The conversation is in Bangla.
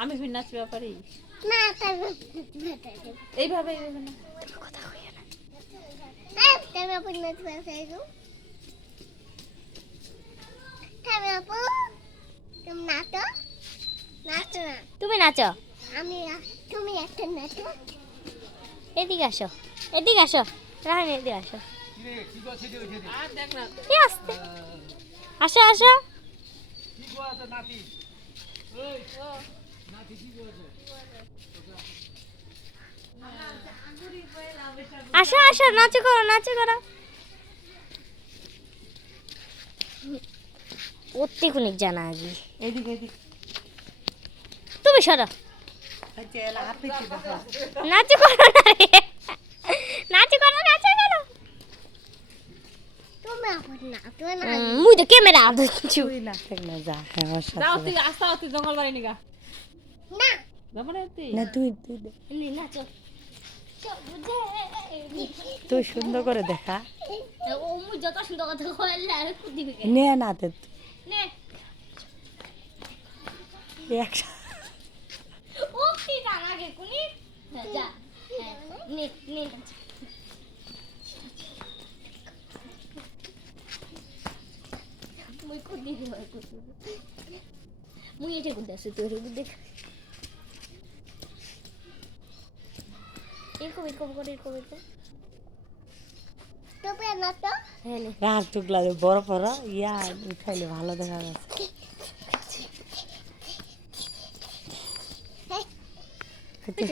আমি ফির ব্যাপারি। না এইভাবে এইভাবে না। নাচবে আপু তুমি নাচো? নাচো না। তুমি নাচো? আমি তুমি একটা নাচো। এদিকে আসো এদিকে আসো। রাহান এদিকে আসো। আর দেখ না। কি আসতে আসো আসো। আসো আসো নাচো করো নাচো করো। অত্যাকুনিক জানা আগে তুমি সরো। নাচো করো না রে নাচো করো নাচো করো না মুই তো ক্যামেরা ধরছু। যাও তুই আস্তে আস্তে জঙ্গল বাড়ি নিগা না। যাব না তুই? না তুই তুই সুন্দর করে দেখা। ও মুই যত সুন্দর কথা কইলে আর নে না তে নে। ও কি টানাগে কুনি? যা নে নে। মুই কুদি মুই এটা কুদি আছে তোর কুদি এরকম এরকম করে এরকম এরকম হ্যাঁ রাত টুকলা যে বড় বড় ইয়া উঠাইলে ভালো দেখা যাচ্ছে হেই। হচ্ছে